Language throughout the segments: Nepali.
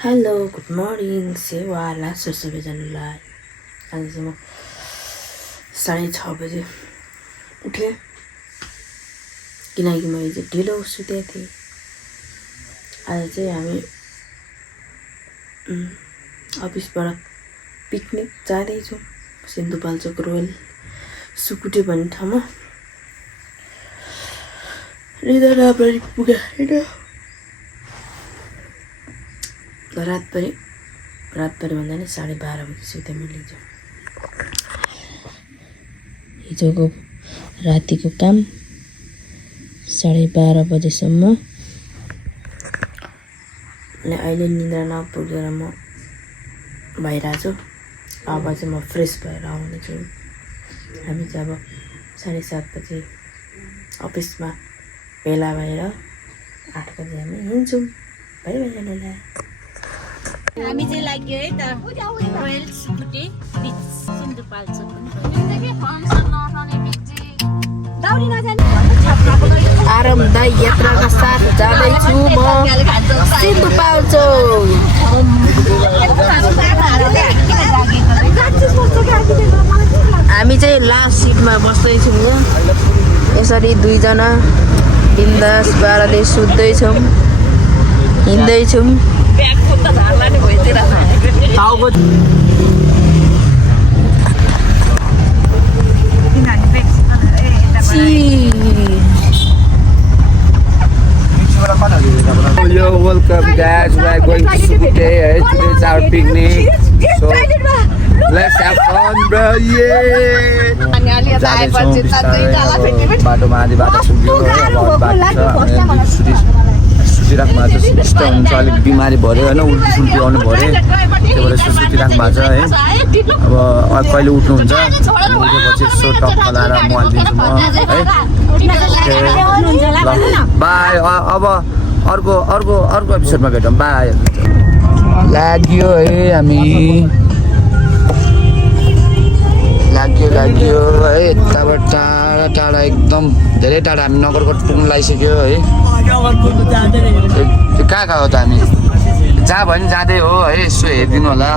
हेलो गुड मर्निङ सेवा लाग्छ सबैजनालाई। आज चाहिँ म 6:30 बजे उठेँ किनकि मैले चाहिँ ढिलो सुतेको थिएँ। आज चाहिँ हामी अफिसबाट पिकनिक जाँदैछौँ सिन्धुपाल्चोक रोयल सुकुटे भन्ने ठाउँमा। निदा रातभरि पुग्यो होइन, रातभरि भन्दा नि 12:30 बजी सुतेँ मैले। हिजोको रातिको काम 12:30 बजेसम्म। अहिले निद्रा नपुगेर म भइरहेको छु। अब चाहिँ म फ्रेस भएर आउनेछु। हामी चाहिँ अब 7:30 बजे अफिसमा भेला भएर 8 बजे हामी हिँड्छौँ। बाई बाई यहाँलाई। हामी चाहिँ लाग्यो है त रोयल सुकुटे बिच सिन्धुपाल्चोक। आरामदायी यात्राका साथ जाँदैछु म सिन्धुपाल्चोक। हामी चाहिँ लास्ट सिटमा बस्दैछौँ। यसरी दुईजना बिन्दास पाराले सुत्दैछौँ, हिँड्दैछौँ। Yo, welcome guys. We are going to Sukute. Today is our picnic. So let's have fun, bro. Yeah. बाटोमा आधी बाटो पुग्यो है। सुतिराख्नु भएको छ। यस्तो हुन्छ, अलिक बिमारी भयो होइन, उल्टी सुल्टी आउनु भयो। त्यही भएर यसो सुतिराख्नु भएको छ है। अब कहिले उठ्नुहुन्छ, उठेपछि यसो टक्क लाएर मोबाइल दिन्छु म है। बाई। अब अर्को एपिसोडमा भेटौँ। बाई। लाग्यो है हामी, लाग्यो है। यताबाट टाढा एकदम धेरै टाढा हामी नगरकोट पुग्नु लागिसक्यो है। कहाँ हो त हामी? जहाँ भयो नि जाँदै हो है। यसो हेरिदिनु होला।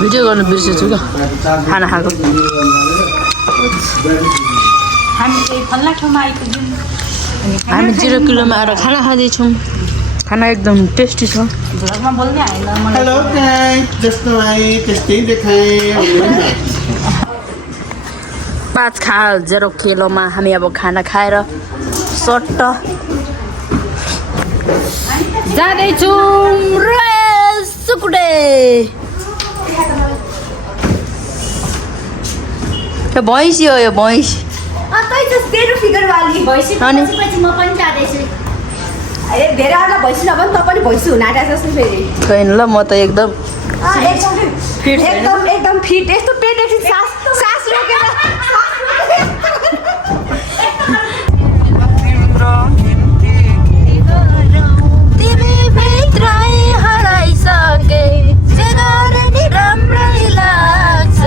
भिडियो गर्नु बिर्सेछु क्या खाना खाएको। हामी 0 किलोमा आएर खाना खाँदैछौँ। खाना एकदम टेस्टी छ। हेलो जस्तो आए त्यस्तै देखाएँ। 5 खाल 0 किलोमा हामी अब खाना खाएर सट्ट जाँदैछौँ रोयल सुकुटे। भैँसी हो यो, भैँसी। अनि पछि म पनि जाँदैछु। धेरै अरूलाई भैँसी नभए त पनि भैँसी हुन आँटेको छ फेरि। छैन ल, म त एकदम एकदम फिट। यस्तो पेट एकछिन सास रोकेर तिमी भित्रै हराइसके राम्रै लाग्छ,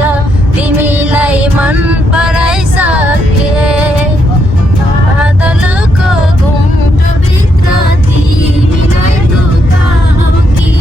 तिमीलाई मन पराइसके बादलको घुम्टभित्र तिमीलाई दुखाउ कि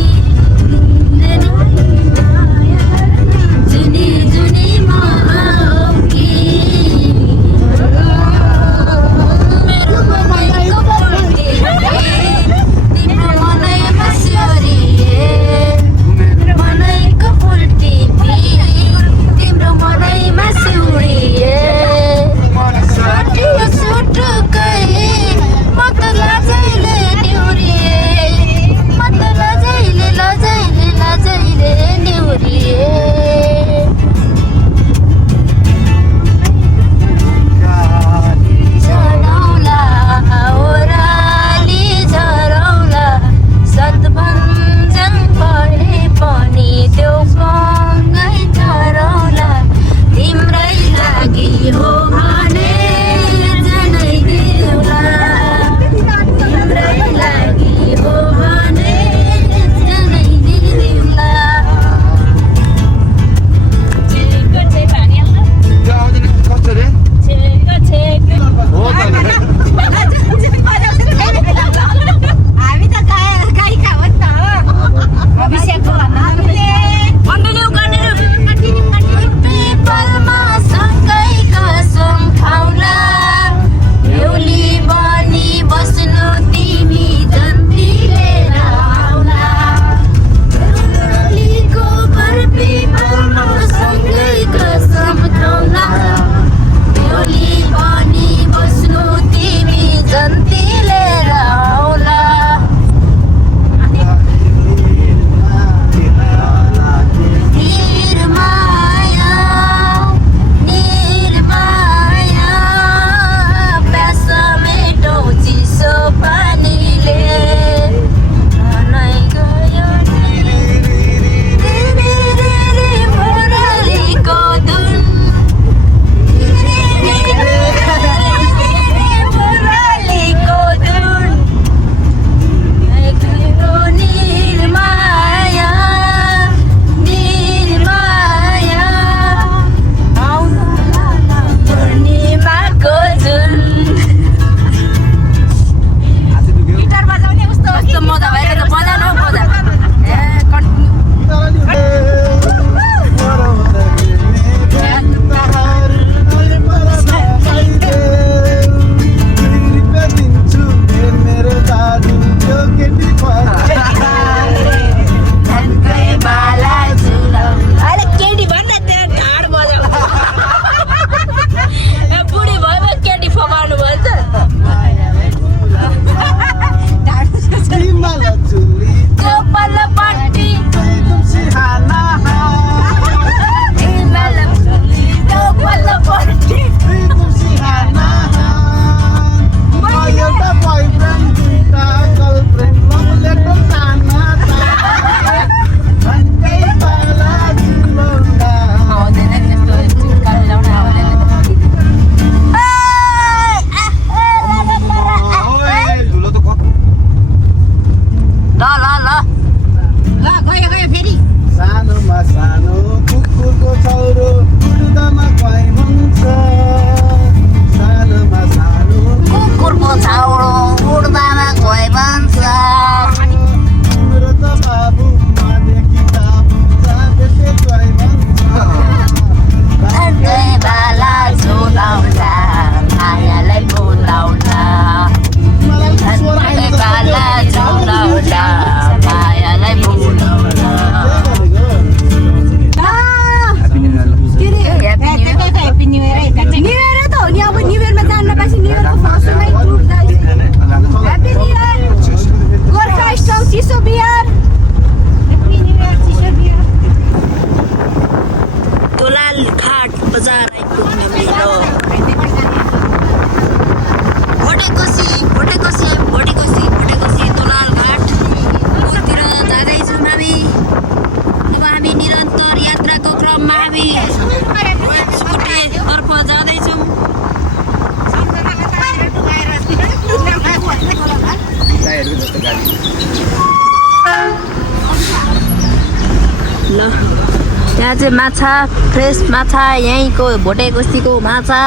यहाँ चाहिँ माछा फ्रेस माछा यहीँको भोटे बस्तीको माछा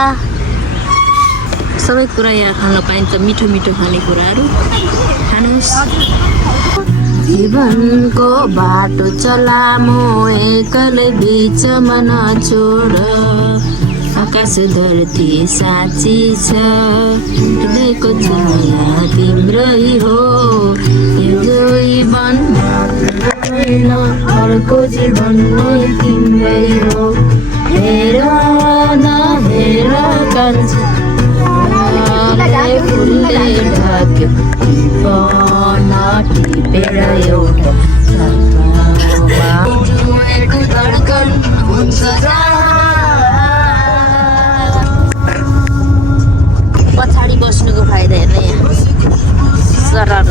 सबै कुरा यहाँ खान पाइन्छ मिठो मिठो खानेकुराहरू खानुहोस् जीवनको बाटो चलामो एक्लै बिचमा नछोड आकाश धरती साँची छ हृदयको छाया तिम्रै हो यो जीवन होइन अर्को जीवन नै तिम्रै हो हेर नहेर कान्छ फुलले ढाक्यो टिपेर एउटा धड्कन हुन्छ पछाडि बस्नुको फाइदा हेर्न यहाँ सरर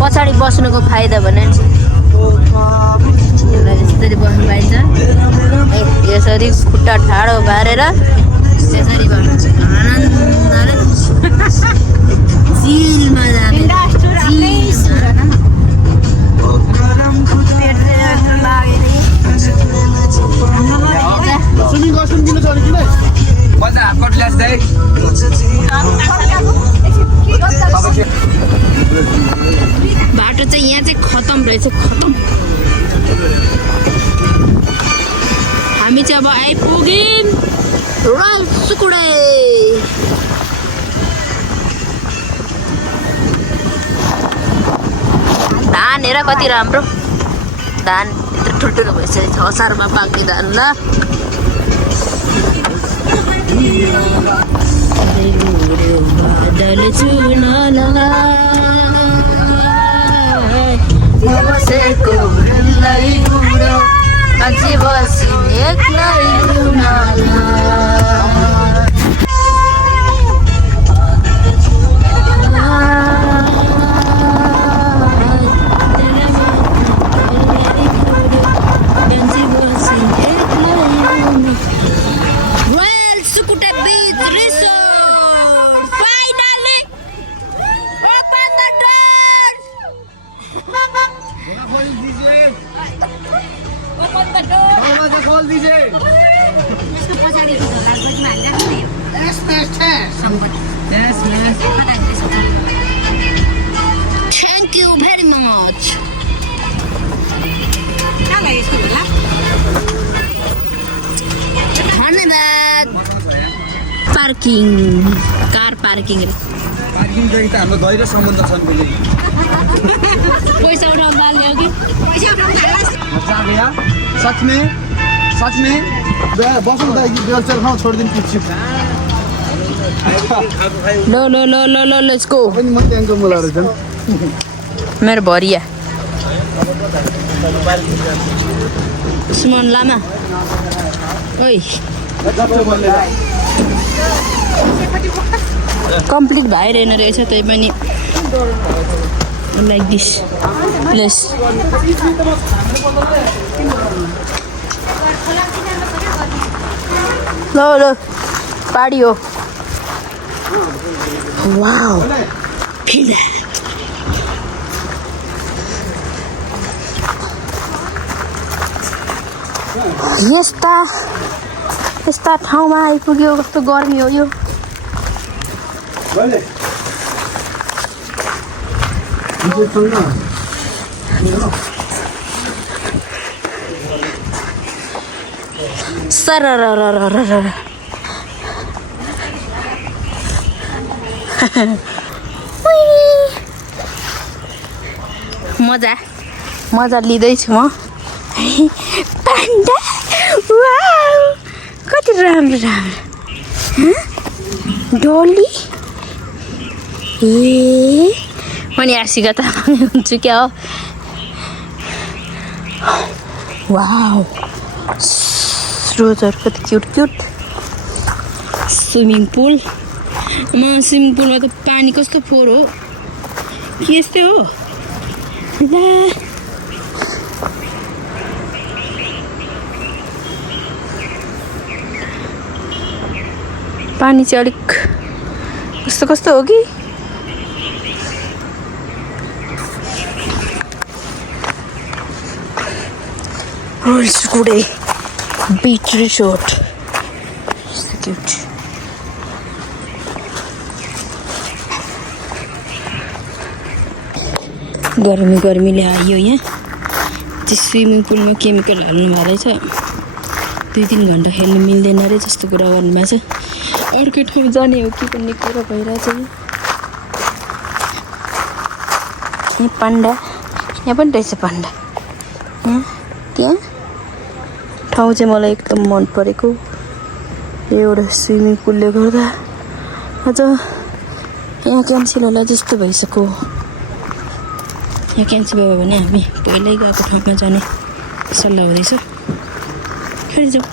पछाडि बस्नुको फाइदा भने यसरी बस्नु पाइन्छ यसरी खुट्टा ठाडो पारेर त्यसरी आनन्दले चिलमा जाने स्विमिङ कस्ट्युम किन्नु छ भने किन बाटो चाहिँ यहाँ चाहिँ खतम रहेछ खतम हामी चाहिँ अब आइपुग्यौँ सुकुडे धान हेर कति राम्रो धान यत्रो ठुल्ठुलो भइसकेको छ असारमा पाक्ने धान ल बादल बसेको मान्छे बसिने एक्लै Thank you very much. धन्यवाद पार्किङ कार पार्किङ पार्किङ चाहिँ त हाम्रो धैर्य सम्बन्ध छन् फेरि पैसा उठाउन बाल्यो कि पैसा उठाउन सच में बसौँ त कि बेलचेल खाउँ छोडिदिनु पिच्छु लो लो लो लो लो लेट्स गो पनि मन ट्याङ्को मुलाहरू छन् मेरो भरिया सुमन लामा ओइ कम्प्लिट भइरहेन रहेछ तै पनि लाइक दिस प्लेस ल ल पाडी हो वाउ यस्ता ठाउँमा आइपुग्यो कस्तो गर्मी हो यो सररररररर मजा लिँदैछु म पान्डा वाउ कति राम्रो डोली ए म नि आशिका तामाङ हुन्छु क्या हो वाउ रोजहरू कति cute cute swimming pool swimming पुलमा त पानी कस्तो फोहोर हो के यस्तै हो ला पानी चाहिँ अलिक कस्तो कस्तो हो कि रोयल स्कुडे बिच रिसोर्ट क्युट। गर्मीले आयो यहाँ। त्यो स्विमिङ पुलमा केमिकल हाल्नु भएको रहेछ, 2-3 घन्टा खेल्नु मिल्दैन अरे जस्तो कुरा गर्नुभएको छ। अर्कै ठाउँ जाने हो कि भन्ने कुरा भइरहेछ। यहाँ पान्डा, यहाँ पनि रहेछ पान्डा। त्यहाँ ठाउँ चाहिँ मलाई एकदम मन परेको। एउटा स्विमिङ पुलले गर्दा अझ यहाँ क्यान्सल होला जस्तो भइसक्यो। यहाँ क्यान्सल भयो भने हामी पहिल्यै गएको ठाउँमा जाने सल्लाह हुँदैछ। फेरि जाउँ।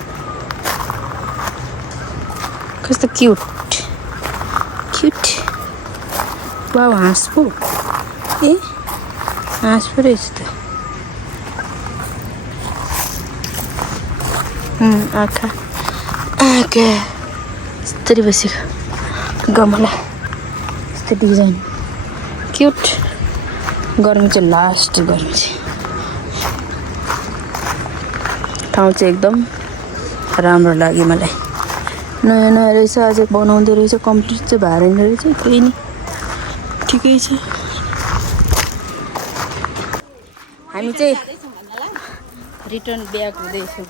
कस्तो क्युट वा हाँस पो। ए हाँस पो रहेछ त। आँखा यस्तरी बसेको गमला, यस्तो डिजाइन क्युट। गर्मी चाहिँ लास्ट गर्मी चाहिँ। ठाउँ चाहिँ एकदम राम्रो लाग्यो मलाई। नयाँ रहेछ, अझै बनाउँदै रहेछ, कम्प्लिट चाहिँ भएन रहेछ। केही नि ठिकै छ। हामी चाहिँ रिटर्न ब्याक हुँदैछौँ।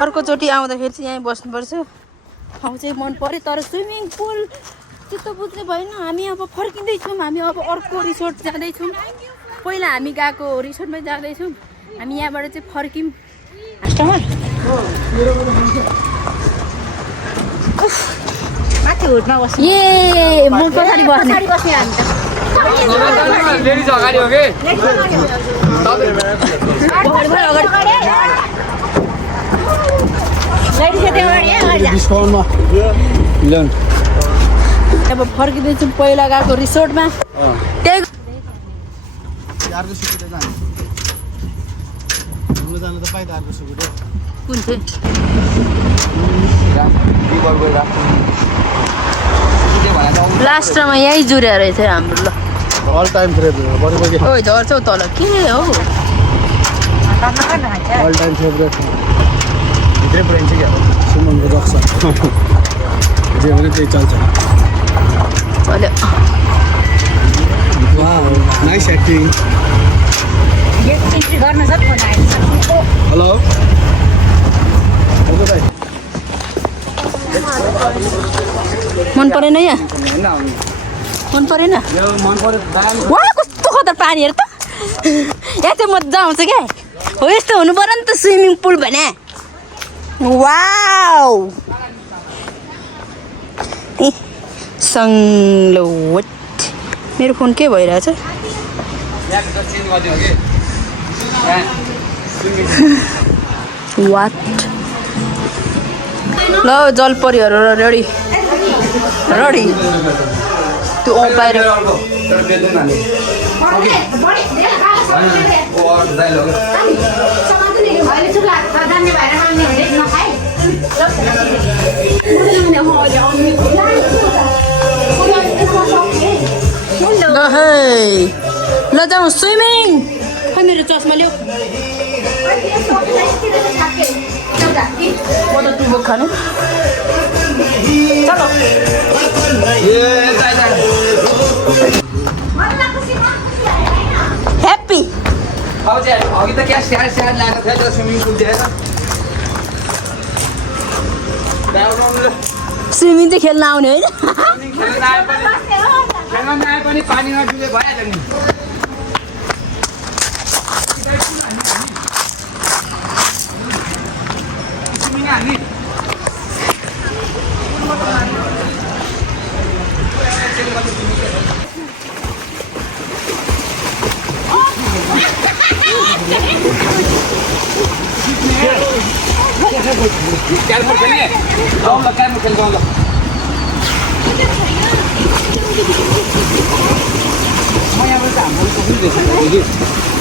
अर्कोचोटि आउँदाखेरि चाहिँ यहीँ बस्नुपर्छ। ठाउँ चाहिँ मन पर्यो, तर स्विमिङ पुल चित्त बुझ्ने भएन। हामी अब फर्किँदैछौँ। हामी अब अर्को रिसोर्ट जाँदैछौँ। पहिला हामी गएको रिसोर्टमै जाँदैछौँ। हामी यहाँबाट चाहिँ फर्क्यौँ। माथि हुडमा बस्नु। ए म पछाडि बस्ने। अब फर्किँदैछौँ पहिला गएको रिसोर्टमा। कुन चाहिँ लास्टमा यहीँ जुर्या रहेछ हाम्रो। ल ओ झर्छौ तल के हो? ऑल टाइम फेभरेट भित्रै पुऱ्याइन्छ क्या सुमनको रक्स जे भने त्यही चल्छ। Wow nice acting. गर्न सक्छ। हेलो मन परेन यहाँ? मन परेन? वा कस्तो खतर पानी हेर त। यहाँ चाहिँ मजा आउँछ क्या। हो यस्तो हुनु पर्यो नि त स्विमिङ पुल भने। वाउ सङ्लो मेरो फोन के भइरहेछ? वाट ल जलपरीहरू रेडी त्यो बाहिर ल जाउँ स्विमिङ। खै मेरो चस्मा ल्याऊ। म त टुबो खानु। चलो ह्याप्पी। अघि त क्या स्याहार लगाएको थियो त स्विमिङ पुल दिएर स्विमिङ चाहिँ खेल्न आउने होइन। खेल्न नआए पनि पानीमा डुबे भइहाल्यो नि। क्यारम खेल्ने जाउँ ल क्यारम खेल जाउँ ल।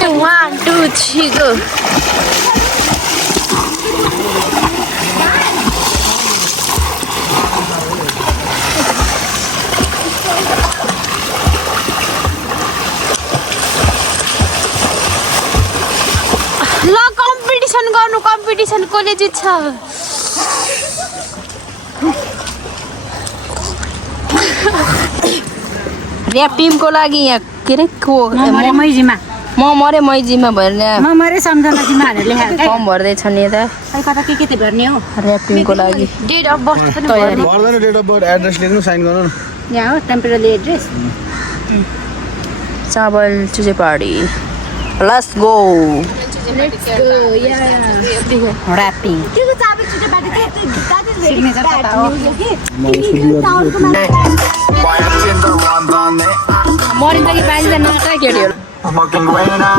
1 2 3 go。कम्पिटिसन कसले जित्छ ऱ्याप टिमको लागि यहाँ के अरे को मैजीमा म मरे मैजीमा भएर म मरे सम्झना तिमीहरूले लेखेको फर्म भर्दैछ नि यता खै कता के त भर्ने हो ऱ्याप टिमको लागि डेट अफ बर्थ पनि तयारी भर्दैन डेट अफ बर्थ एड्रेस लेख्नु साइन गर्नु न यहाँ हो टेम्पररी एड्रेस चावल चुजे पार्टी लेट्स गो ऱ्यापिङ मरिन्छ कि पाइन्छ नआएको केटीहरू Smoking Wayna,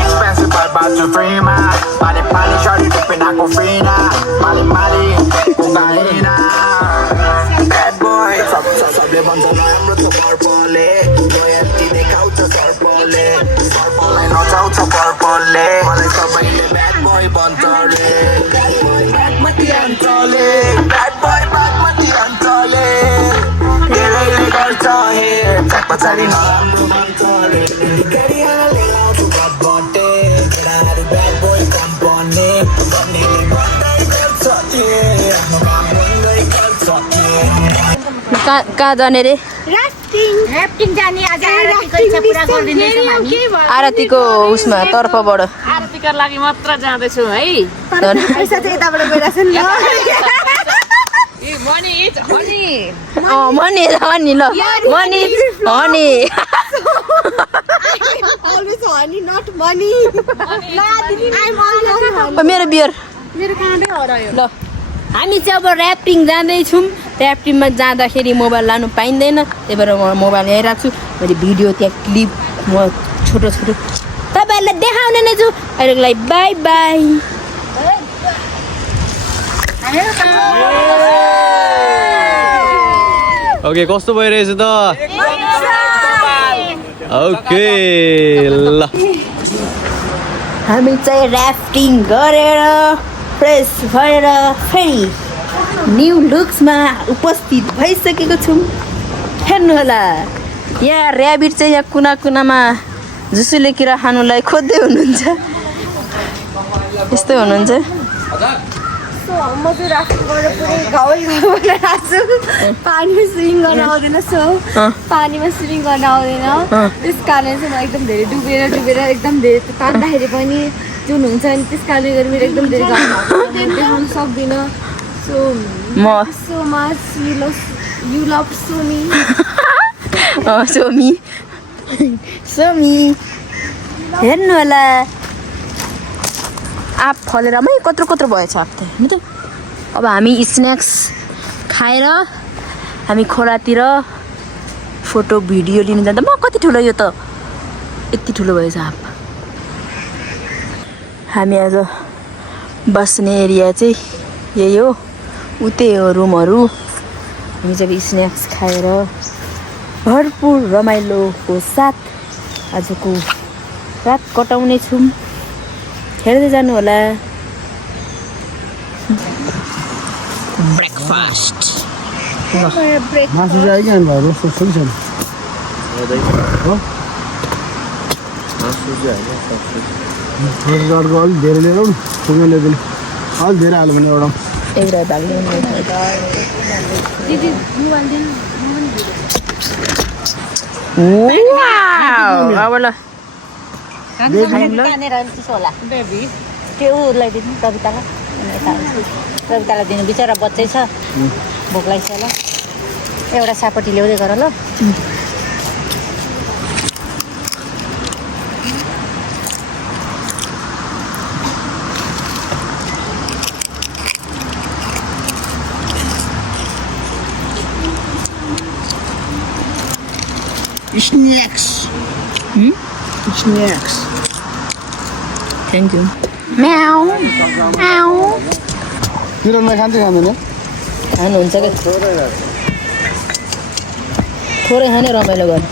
expensive but bathroom free ma. Mali shorty dipping aquafina. Mali, cocaína. Bad boy, sable banda no hamro to purple. Loyalty de caucho purple. Purple no caucho purple. Mali sabai le bad boy bantale. Bad boy bad mati antale. Bad boy bad mati antale. Tere le garcha hai, tak pachari no hamro bantale. कहाँ जाने रे ऱ्याफ्टिङ जाने आज आरतीको इच्छा पुरा गरिदिँदैछौँ हामी आरतीको उसमा तर्फबाट आरतीका लागि मात्र जाँदैछु है पैसा चाहिँ यताबाट गइरहेछ नि money is honey money honey ल money honey always honey not money I'm always honey मेरो बियर मेरो काँडै हरायो ल हामी चाहिँ अब ऱ्याफ्टिङ जाँदैछौँ ऱ्याफ्टिङमा जाँदाखेरि मोबाइल लानु पाइँदैन त्यही भएर म मोबाइल ल्याइ राख्छु मैले भिडियो त्यहाँ क्लिप म छोटो छोटो तपाईँहरूलाई देखाउने नै छु अहिलेको लागि बाई बाई ओके कस्तो भइरहेछ त ओके ल हामी चाहिँ ऱ्याफ्टिङ गरेर फ्रेस भएर फेरि न्यू लुक्समा उपस्थित भइसकेको छौँ हेर्नु होला यहाँ ऱ्याबिट चाहिँ यहाँ कुना कुनामा झुसुले किरा खानुलाई खोज्दै हुनुहुन्छ यस्तै हुनुहुन्छ म चाहिँ राफ्टिङ गरेर पुरै गाउँ बनाएर छु पानीमा स्विमिङ गर्न आउँदैन पानीमा स्विमिङ गर्न आउँदैन त्यस कारण चाहिँ म एकदम धेरै डुबेर एकदम धेरै तान्दाखेरि पनि जुन हुन्छ नि त्यस कारणले गर्दा मेरो एकदम धेरै गाउँ देखाउन सक्दिनँ सो म सो मच यु लभ सोमी सोमी सोमी हेर्नु होला आँप फलेर मै कत्रो कत्रो भएछ आँप त नि त अब हामी स्न्याक्स खाएर हामी खोलातिर फोटो भिडियो लिनु जाँदा म कति ठुलो यो त यति ठुलो भएछ आँप हामी आज बस्ने एरिया चाहिँ यही हो उतै हो रुमहरू हामी चाहिँ स्न्याक्स खाएर भरपुर रमाइलोको साथ आजको रात कटाउने छौँ हेर्दै जानु होला ब्रेकफास्ट मासु चाहिँ क्या भाइ रोस्ट छ नि अर्को अलिक धेरै लिएर आउनु सँगै लेभल अलिक धेरै हाल्यो भने एउटा एउटा भाग्ने अब ल चिसो होला त्यो उसलाई दिनु कवितालाई दिनु बिचरा बच्चै छ भोक लाग्छ ल एउटा सापट्टि ल्याउँदै गर ल स्न्याक्स स्न्याक्स थ्याङ्क यू किरणलाई खान्छ खाँदैन खानुहुन्छ क्या थोरै खाने रमाइलो गर्नु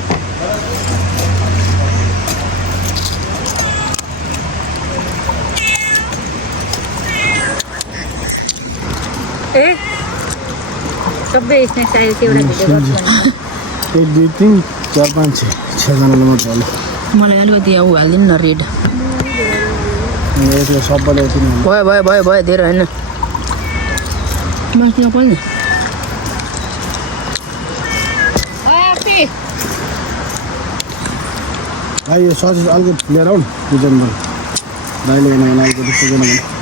सबै स्न्याक्स आयो त्यो एउटा भिडियो गर्छु 1 2 3 4 5 6 जनालाई मात्र होला मलाई अलिकति ऊ हालिदिनु न रेड यसले सबैले यति नै भयो भयो भयो भयो धेरै होइन माथि नपर्ने भाइ यो सजेस अलिकति लिएर आऊ न बुझ्नु भयो दाइले बनाउन अलिकति पुगेन भने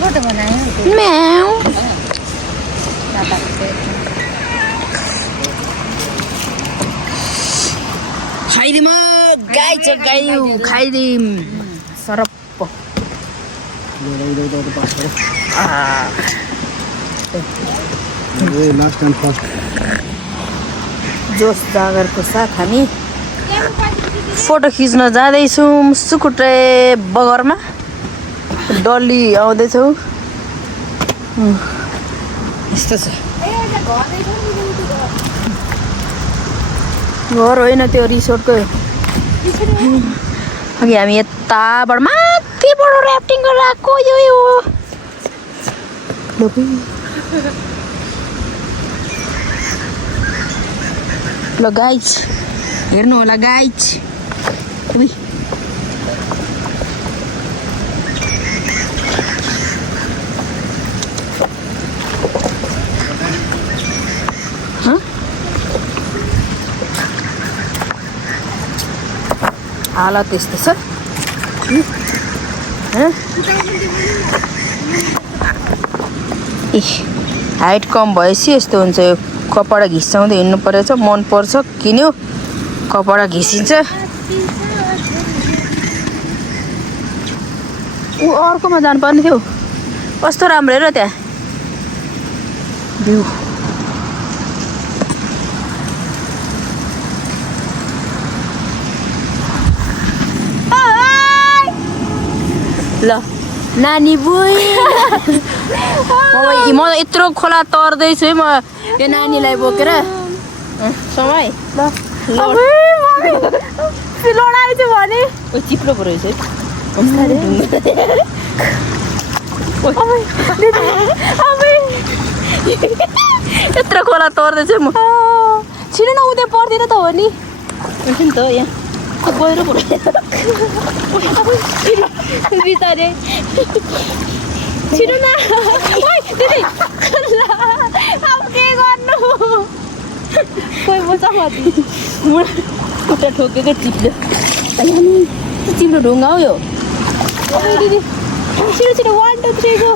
छोटो बनायो म्याउ खाइदिम गाई छ गाई खाइदिम सरप्प लास्ट टाइम फर्स्ट जोस जागरको साथ हामी फोटो खिच्न जाँदैछौँ सुकुटे बगरमा डल्ली आउँदैछौँ यस्तो छ घर होइन त्यो रिसोर्टको अघि हामी यताबाट माथिबाट ऱ्याफ्टिङ गरेर आएको यो ल गाइज हेर्नु होला गाइज हालत यस्तो छ हाइट कम भएपछि यस्तो हुन्छ यो कपडा घिसाउँदै हिँड्नु परेछ मन पर्छ किन्यो कपडा घिसिन्छ ऊ अर्कोमा जानुपर्ने थियो कस्तो राम्रो हेर त्यहाँ भ्यू ल नानी बुई म यत्रो खोला तर्दैछु है म यो नानीलाई बोकेर समय ल लडाइछ भने ओ चिप्लो पो रहेछ है यत्रो खोला तर्दैछु म छिटो न उतै पर्दैन त हो नि नि त यहाँ गएर पो बिस्तारै छिटो न दिदी अब के गर्नु कोही बोल्छ खुट्टा ठोकेको चिप्लो चिप्लो ढुङ्गा हो यो दिदी छिटो छिटो 1 2 3 गो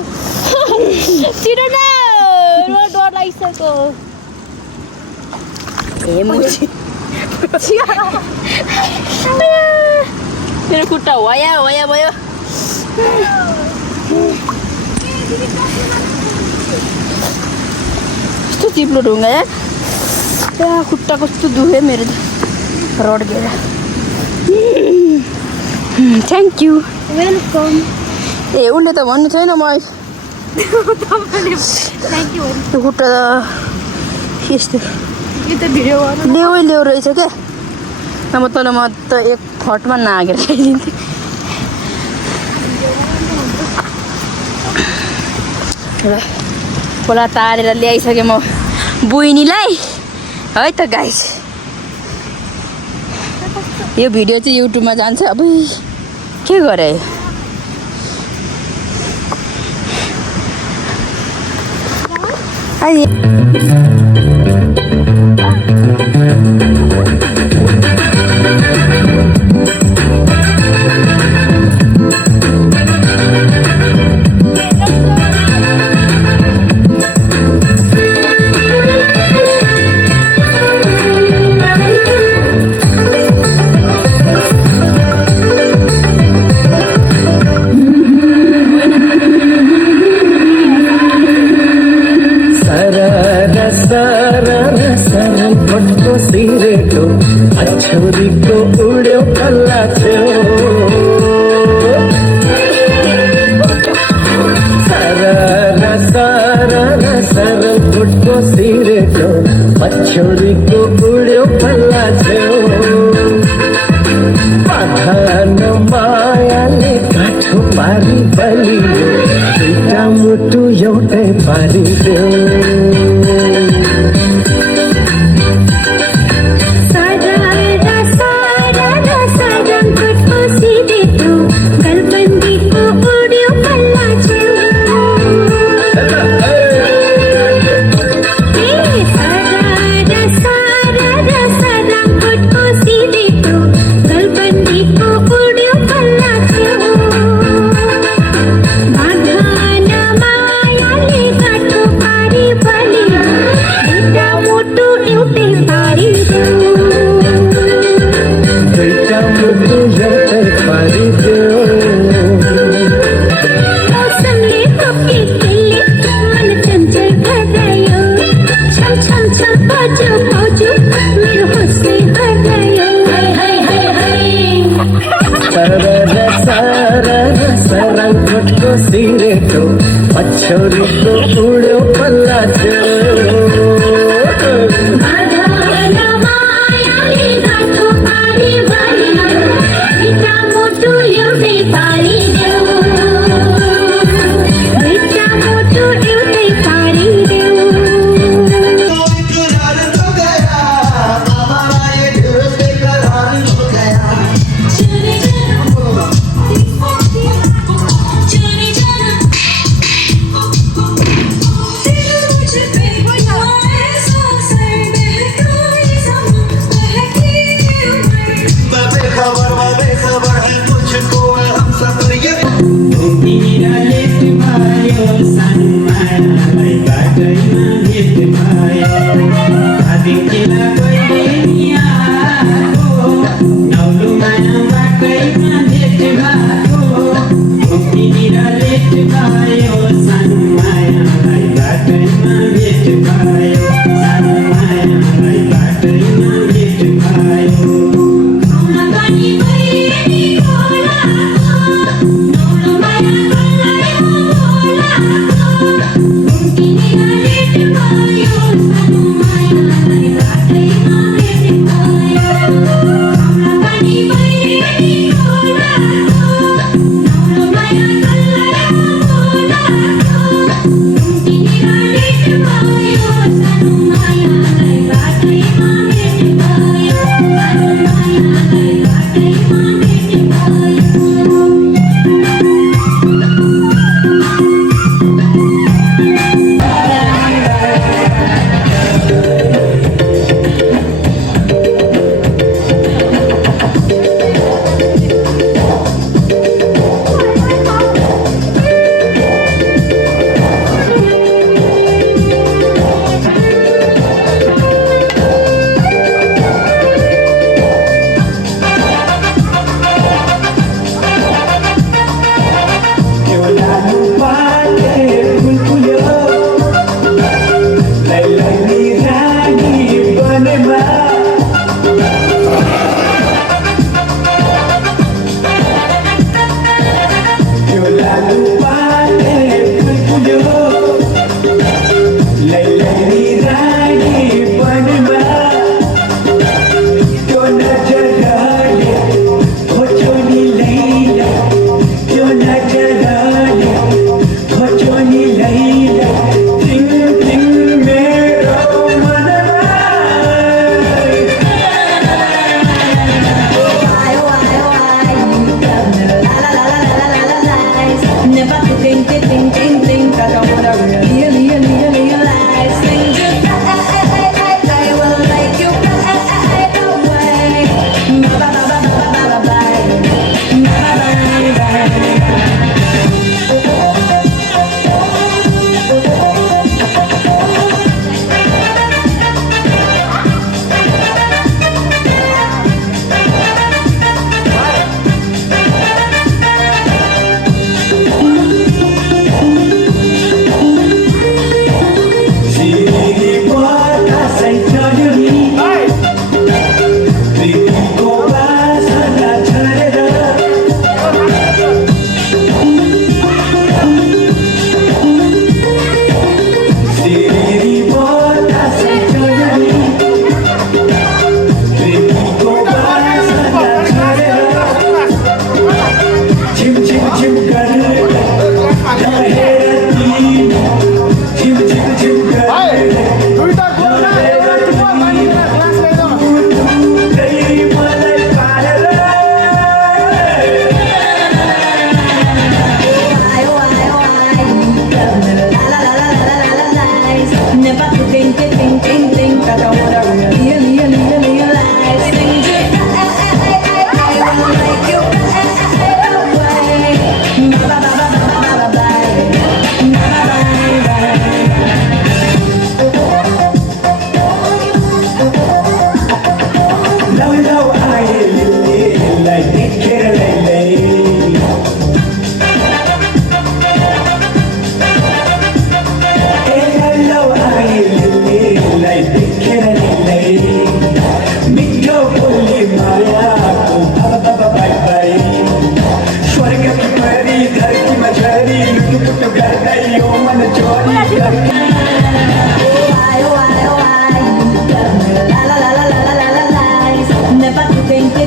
छिटो न डर लागिसक्यो ए मुची मेरो खुट्टा होया होया भयो यस्तो चिप्लो ढुङ्गा यार त्यहाँ खुट्टा कस्तो दुख्यो मेरो रड्केर थ्याङ्क यू वेलकम ए उसले त भन्नु छैन म थ्याङ्क यू त्यो खुट्टा त यस्तो यो त भिडियो गर्नु लेउ रहेछ क्या नभए तँलाई म त एक फटमा नागेर खाइदिन्थेँ ल खोला तारेर ल्याइसकेँ म बुइनीलाई है त गाइस यो भिडियो चाहिँ युट्युबमा जान्छ अब के गरे छोरीको उड्यो कल्ला थियो सर फुटको सिरेको छोरीको उड्यो कल्ला थियो पाखन मायाले काठो पारिदेऊ सरङकोटको सिरेटो पछौरीको उड्यो पल्ला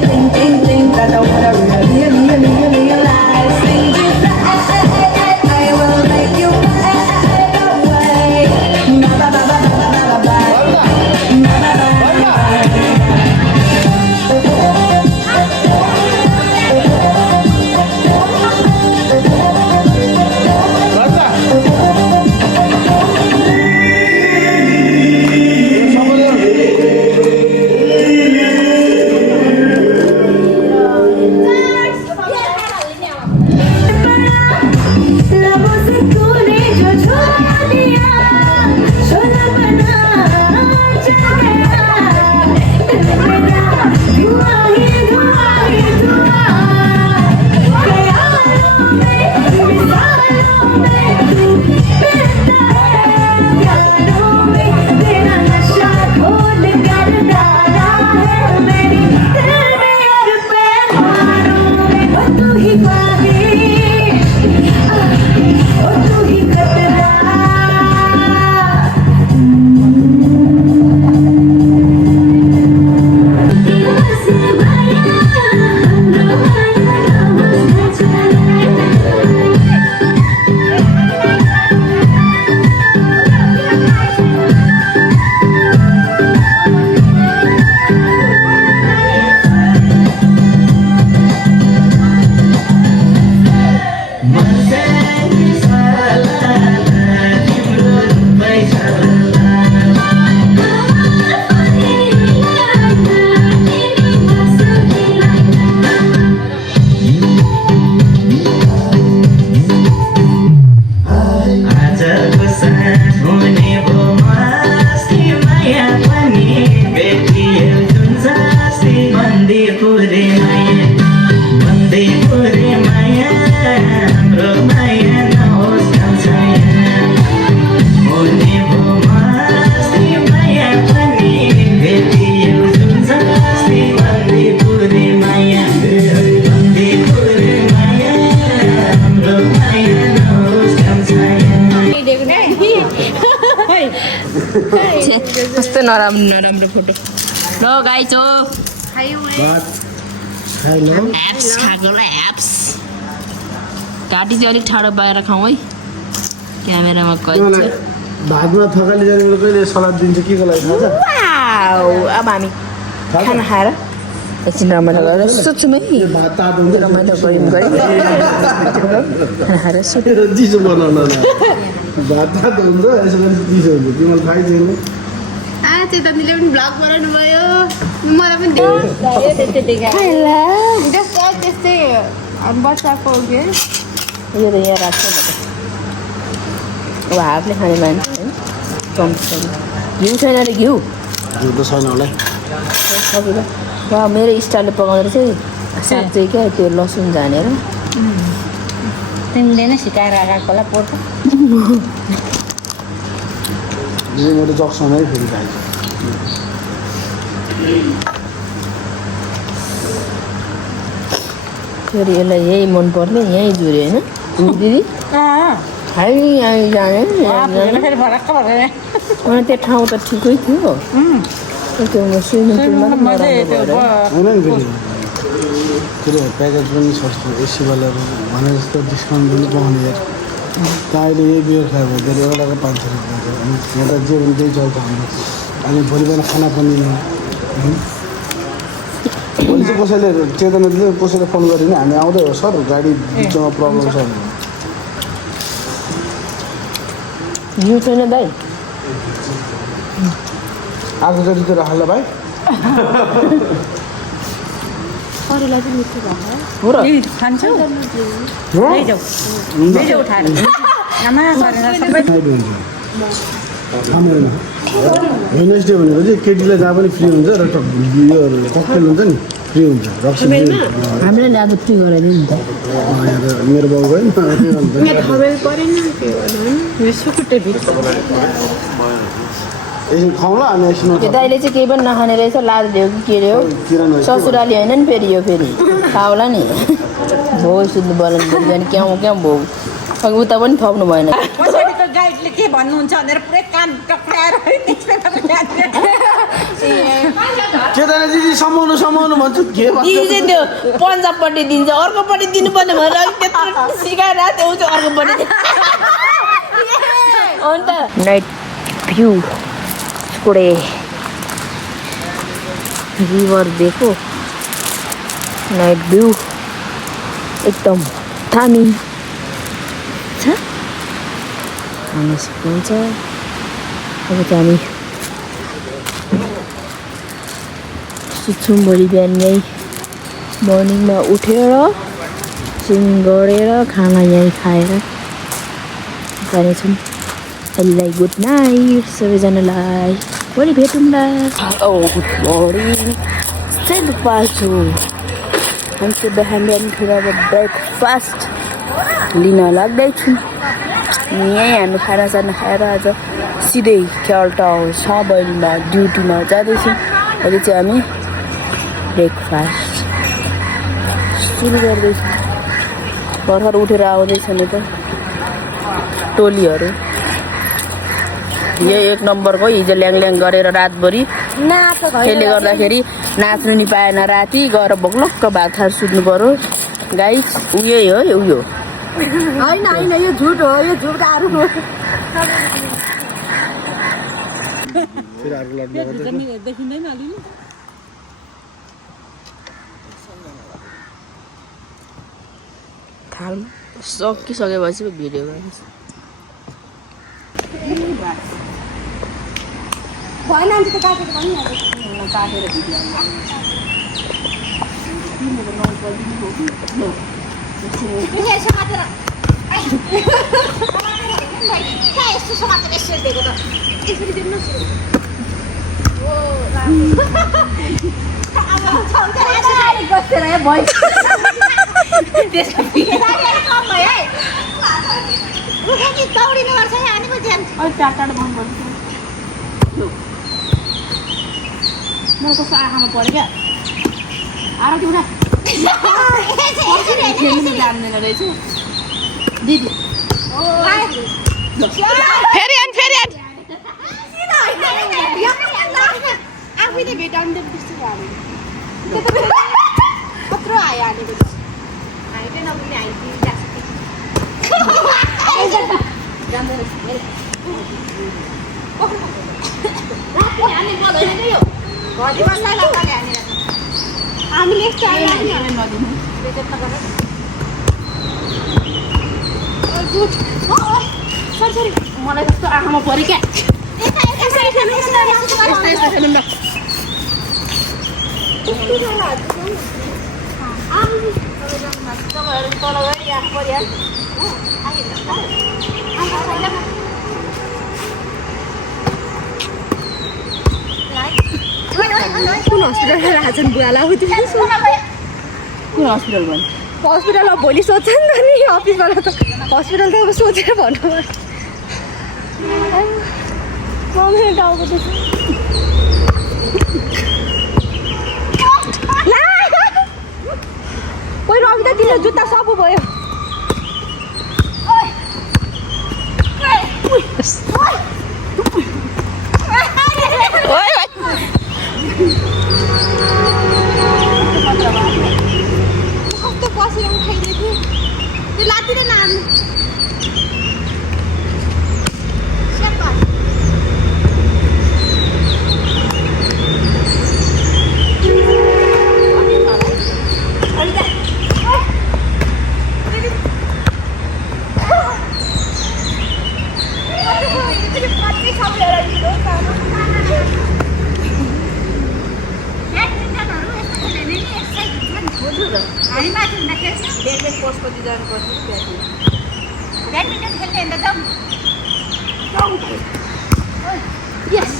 think, that I wanna really realize. Think deep, I will make you fly away. Ba ba ba ba ba ba ba ba. Ba ba ba ba ba. लबों से तूने जो छुड़ा दिया, शोला बना चला गया। मेरा धुआं ही धुआं ही धुआं। ख्यालों में, मिसालों में तू बहता है, प्यारों में तेरा नशा घोल कर डाला है मेरी दिल में और पैमानों में। वो तू ही ख्वाबी, ओ तू ही खतरा। आजको साँझ हुने भो मस्ती माया पनि भेटियो जुन जस्ती बन्दीपुरे माया हाम्रो माया नहोस् कन्छाया हुने भो मस्ती माया पनि भेटियो जुन जस्ती बन्दीपुरे माया हाम्रो माया नहोस् कन्छाया कस्तो नराम्रो फोटो ल गाइस हो एप्स खाएको ल एप्स घाँटी चाहिँ अलिक ठाडो पाएर खाउँ है क्यामेरामा तिमीलाई भातमा थकाली जाने मलाई कहिले सलाद दिन्छ के को लागि थाहा छ? अब हामी खाना खाएर एकछिन रमाइलो गरेर सुत्छौँ है यो भात तातो हुन्छ रमाइलो गऱ्यौँ खाना खाएर सुत्छौँ चिसो बनाउन न भात तातो हुन्छ यसो पनि चिसो हुन्छ तिमीलाई थाहै छैन। चेतनले पनि भ्लग बनाउनु भयो, मलाई पनि त्यस्तै बच्चाको के यो त यहाँ राख्छ म त अब हातले खाने मान्छे है चम्ची घिउ छैन अरे घिउ यो त छैन होला सकिलो र मेरो स्टाइलले पकाउँदा चाहिँ साँच्चै क्या त्यो लसुन झानेर तिमीले नै सिकाएर आएको होला पोर्छ यो मेरो जक्सनमै फेरि खाइन्छ। फेरि यसलाई यही मनपर्ने यहीँ जुऱ्यो होइन दिदी खाइ यहीँ जाने त्यो ठाउँ त ठिकै थियो त्यो स्विमिङ पुलमा होइन नि फेरि फेरि प्याकेज पनि सस्तो एसीवालाहरू भने जस्तो डिस्काउन्ट पनि पाउने यार त अहिले यही बियर खायो भने फेरि एउटाको 500 रुपियाँ छ अनि यहाँ त जे पनि त्यही चल्छ हाम्रो अनि भोलि बिहान खाना पनि भोलि चाहिँ कसैले चेतनाले कसैले फोन गरिदिने हामी आउँदै हो सर गाडी बिचमा प्रब्लम छ भने घिउ छैन दाइ आजचोटि त राख ल भाइ अरूलाई चाहिँ मिठो भएको हो र खान्छौ वेडनेसडे भनेको चाहिँ केटीलाई जहाँ पनि फ्री हुन्छ र यो ककटेल हुन्छ नि फ्री हुन्छ रक्सी हामीलाई ल्याएको फ्री गराइदियो नि त यहाँ त मेरो बाउ भयो नि एकछिन खाउँला अनि एकछिन त्यो दाइले चाहिँ केही पनि नखाने रहेछ लाज ल्यायो कि के ल्यायो ससुराली होइन नि फेरि यो फेरि खाउला नि भो सुत्नु बोल्नु बिहान क्याउ भो उता पनि थप्नु भएन गाइडले के भन्नुहुन्छ भनेर पुरै कान टक्राएर केदार दिदी समाउनु समाउनु भन्छु के भन्छ दिदी चाहिँ त्यो पन्जाबपट्टि दिन्छ अर्कोपट्टि दिनुपर्ने भनेर अलिक त्यत्रो सिकाएर त्यो चाहिँ अर्कोपट्टि अन्त नाइट भ्यू छोडे रिभर देखो नाइट भ्यू एकदम दामी छ हामी सक्नुहुन्छ अब चाहिँ हामी सुत्छौँ भोलि बिहान यहीँ मर्निङमा उठेर स्विमिङ गरेर खाना यहीँ खाएर जानेछौँ अहिले गुड नाइट सबैजनालाई भोलि भेटौँला गुड मर्निङ चाहिँ पाछु हामी चाहिँ बिहान बिहान उठेर अब ब्रेकफास्ट लिन लाग्दैछौँ यहीँ हामी खानासाना खाएर आज सिधै क्याल्टा 6 बजीमा ड्युटीमा जाँदैछौँ अहिले चाहिँ हामी ब्रेकफास्ट सुरु गर्दैछौँ भर्खर उठेर आउँदैछ नि त टोलीहरू यो 1 नम्बरको हिजो ल्याङ गरेर रातभरि त्यसले गर्दाखेरि नाच्नु नि पाएन राति गएर भोग्लक्क भात खाएर सुत्नु पर्यो गाइस उयो हो उयो होइन यो झुट हो यो झुट आरु हो फेरि अर्को लड्नु थालमा सकिसकेपछि भिडियो गर्नुहोस् भएन अन्त त काटेर पनि काटेर भिडियो यस्तो समातेर यसरी दिएको त यसरी दिनुहोस् म कस्तो आँखामा पऱ्यो क्या आएर उठा खेल्नु जान्दैन रहेछ दिदी फेरि आफैले भेटाउनु त्यस्तो कत्रो आयो हालेको हाइटै नपुग्ने हाइट हामीले मलाई कस्तो आँखामा पऱ्यो क्या कुन हस्पिटल राजन बुवाला हो त्यो कुन हस्पिटल भन्नु हस्पिटल अब भोलि सोध्छ नि त नि अफिसबाट त हस्पिटल त अब सोचेर भन्नु मेरो गाउँको त ओइ रवि त तिम्रो जुत्ता सबु भयो कस्तो बसेर उठाइदियो थियो त्यो लातिर नाच्नु हामी माथि हुँदा खेल्छ ब्याडमिन्टन कोर्सपट्टि जानुपर्छ ब्याडमिन्टन खेल्ने अन्त जाउँ यस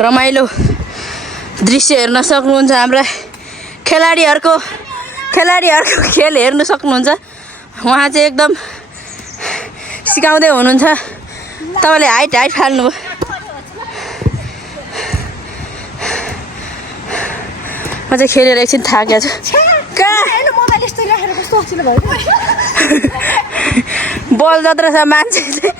रमाइलो दृश्य हेर्न सक्नुहुन्छ हाम्रा खेलाडीहरूको खेल हेर्न सक्नुहुन्छ उहाँ चाहिँ एकदम सिकाउँदै हुनुहुन्छ तपाईँले हाइट फाल्नुभयो म चाहिँ खेलेर एकछिन थाकेको छु कहाँ मोबाइल यस्तो राखेर कस्तो असिलो भयो बल जत्रो छ मान्छे चाहिँ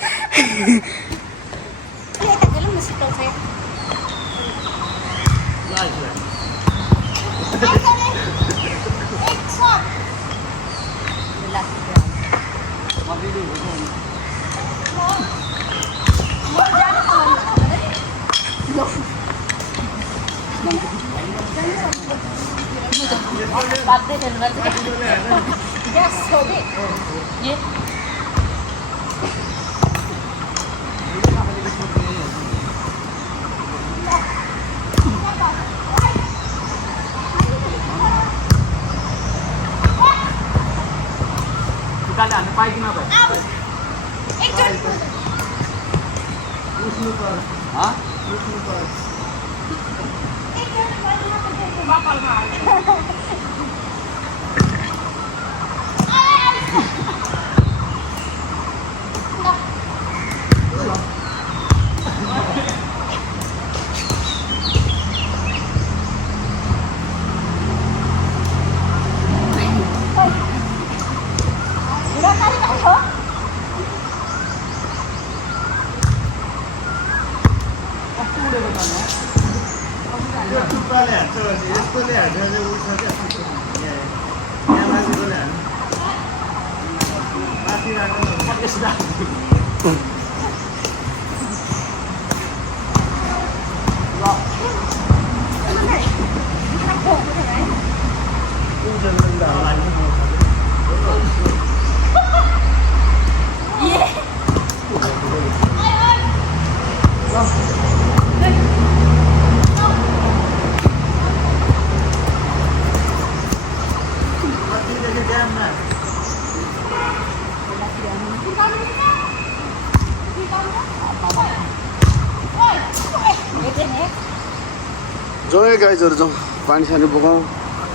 जाउँ गाइजहरू जाउँ पानी सानी बोकाउँ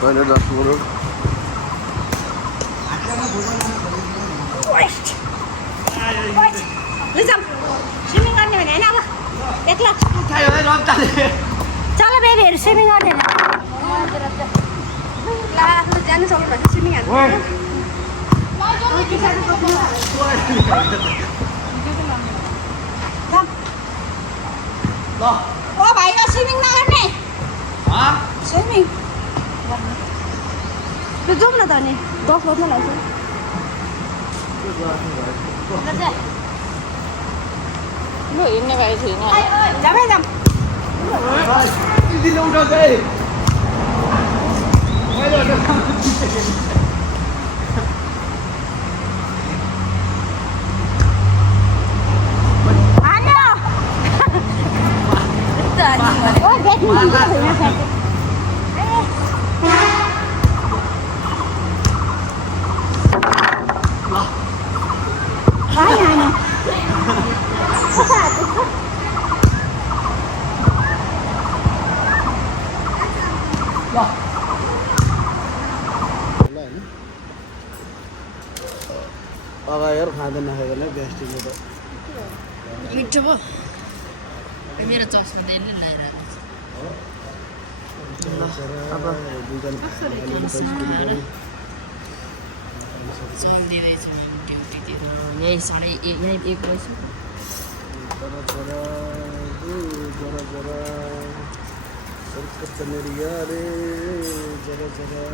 टोइलेट बाथरुमहरू स्विमिङ गर्ने भने होइन अब एक्ला चल बेबीहरू स्विमिङ गर्ने जानु सक्नु भन्छ स्विमिङ ओ भाइ स्विमिङ नगर्ने स्विमिङ जाउँ न त अनि 10 बज्न लाग्छ हिँड्ने गाडी छैन जामै जाम अगाएर खाँदा नखाँदैन ग्यास्ट्रिकले त मिठो भयो मेरो चस्मा त यसले लगाइरहेको चल्दिँदैछु ड्युटीतिर यहीँ साढे यहीँ 1 बजी जरा जरा